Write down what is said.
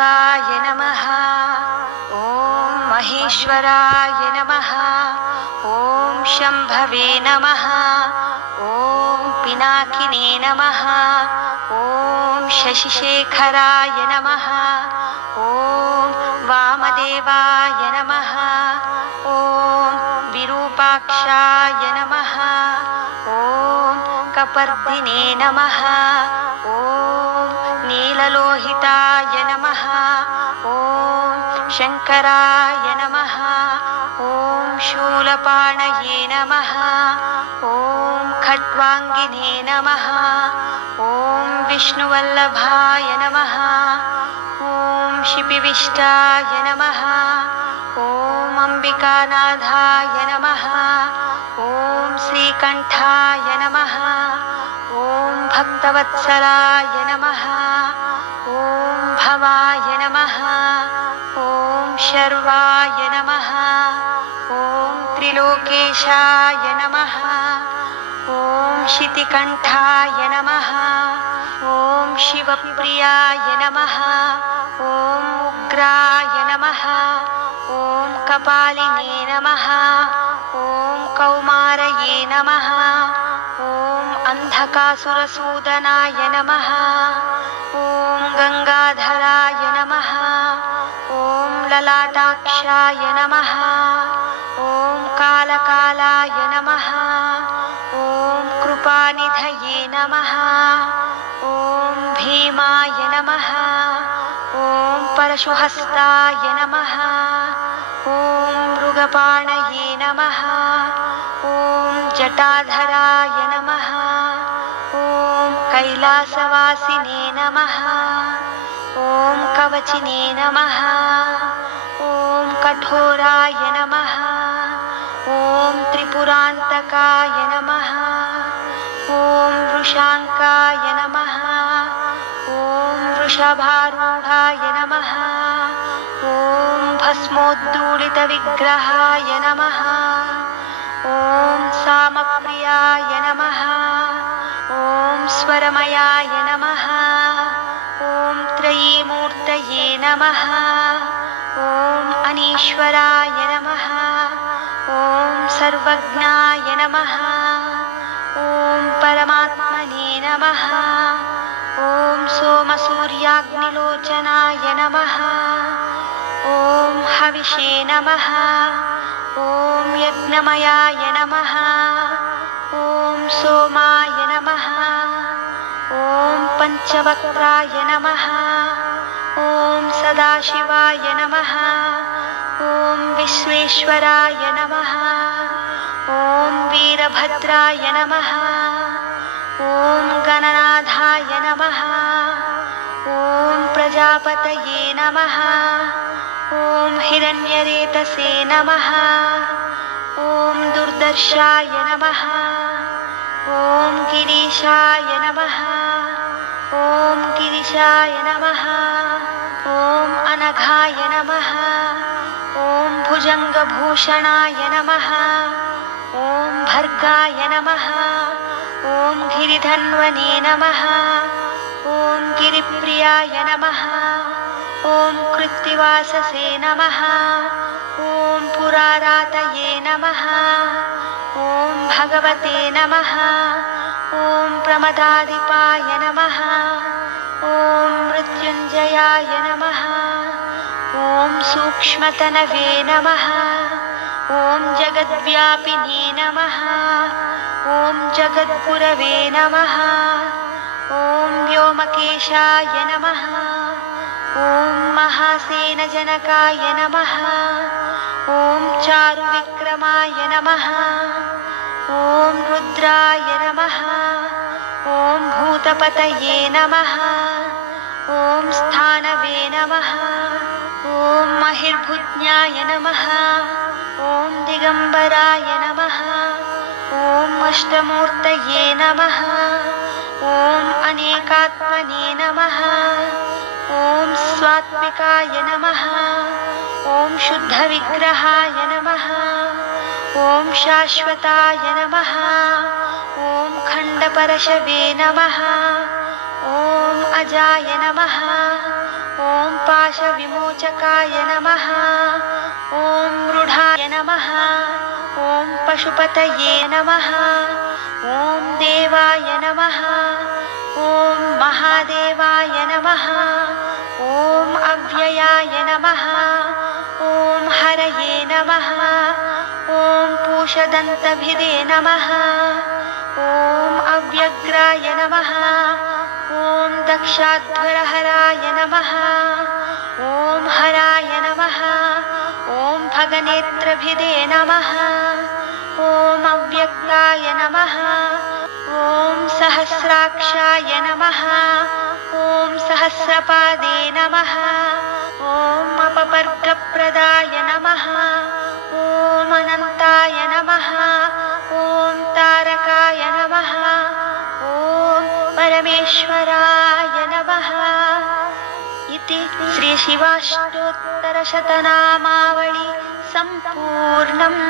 वामदेवाय नमः। ॐ महेश्वराय नमः। ॐ शम्भवे नमः। ॐ पिनाकिने नमः। ॐ शशिशेखराय नमः। ॐ वामदेवाय नमः। ॐ विरूपाक्षाय नमः। ॐ कपर्दिने नमः। ॐ नीललोहिताय नमः। ॐ शङ्कराय नमः। ॐ शूलपाणये नमः। ॐ खट्वाङ्गिने नमः। ॐ विष्णुवल्लभाय नमः। ॐ शिपिविष्टाय नमः। ॐ अम्बिकानाथाय नमः। ॐ श्रीकण्ठाय नमः। ॐ भक्तवत्सलाय नमः। ॐ भवाय नमः। ॐ शर्वाय नमः। ॐ त्रिलोकेशाय नमः। ॐ शितिकण्ठाय नमः। ॐ शिवप्रियाय नमः। ॐ उग्राय नमः। ॐ कपालिने नमः। ॐ कौमारये नमः। ॐ अन्धकासुरसूदनाय नमः। ॐ गङ्गाधराय नमः। ॐ ललाटाक्षाय नमः। ॐ कालकालाय नमः। ॐ कृपानिधये नमः। ॐ भीमाय नमः। ॐ परशुहस्ताय नमः। ॐ मृगपाणये नमः। ॐ जटाधराय नमः। ॐ कैलासवासिने नमः। ॐ कवचिने नमः। ॐ कठोराय नमः। ॐ त्रिपुरान्तकाय नमः। ॐ वृषाङ्काय नमः। ॐ वृषभारूढाय नमः। ॐ भस्मोद्दूलितविग्रहाय नमः। ॐ सामप्रियाय नमः। ॐ स्वरमयाय नमः। ॐ त्रयीमूर्तये नमः। ॐ अनीश्वराय नमः। ॐ सर्वज्ञाय नमः। ॐ परमात्मने नमः। ॐ सोमसूर्याग्निलोचनाय नमः। ॐ हविषे नमः। ॐ यज्ञमयाय नमः। ॐ सोमाय नमः। ॐ पञ्चवक्त्राय नमः। ॐ सदाशिवाय नमः। ॐ विश्वेश्वराय नमः। ॐ वीरभद्राय नमः। ॐ गणनाथाय नमः। ॐ प्रजापतये नमः। ॐ हिरण्यरेतसे नमः। ॐ दुर्दर्शाय नमः। ॐ गिरीशाय नमः। ॐ गिरिशाय नमः। ॐ अनघाय नमः। ॐ भुजङ्गभूषणाय नमः। ॐ भर्गाय नमः। ॐ गिरिधन्वने नमः। ॐ गिरिप्रियाय नमः। ॐ कृत्तिवाससे नमः। ॐ पुरारातये नमः। ॐ भगवते नमः। ॐ प्रमदाधिपाय नमः। ॐ मृत्युञ्जयाय नमः। ॐ सूक्ष्मतनवे नमः। ॐ जगद्व्यापिने नमः। ॐ जगद्गुरवे नमः। ॐ व्योमकेशाय नमः। ॐ महासेनजनकाय नमः। ॐ चारुविक्रमाय नमः। ॐ रुद्राय नमः। ॐ भूतपतये नमः। ॐ स्थानवे नमः। ॐ महिर्भुज्ञाय नमः। ॐ दिगम्बराय नमः। ॐ अष्टमूर्तये नमः। ॐ अनेकात्मने नमः। ॐ स्वात्मिकाय नमः। ॐ शुद्धविग्रहाय नमः। ॐ शाश्वताय नमः। ॐ खण्डपरशवे नमः। ॐ अजाय नमः। ॐ पाशविमोचकाय नमः ॐ मृढाय नमः ॐ पशुपतये नमः ॐ देवाय नमः ॐ महादेवाय नमः ॐ अव्ययाय नमः ॐ हरये नमः ॐ पूषदन्तभिदे नमः ॐ अव्यग्राय नमः ॐ दक्षाध्वरहराय नमः ॐ हराय नमः ॐ भगनेत्रभिदे नमः ॐ अव्यक्ताय नमः ॐ सहस्राक्षाय नमः ॐ सहस्रपादे नमः ॐ अपपर्गप्रदाय नमः ॐ अनन्ताय नमः ॐ तारकाय नमः ॐ परमेश्वराय नमः इति श्रीशिवाष्टोत्तरशतनामावळि सम्पूर्णम्।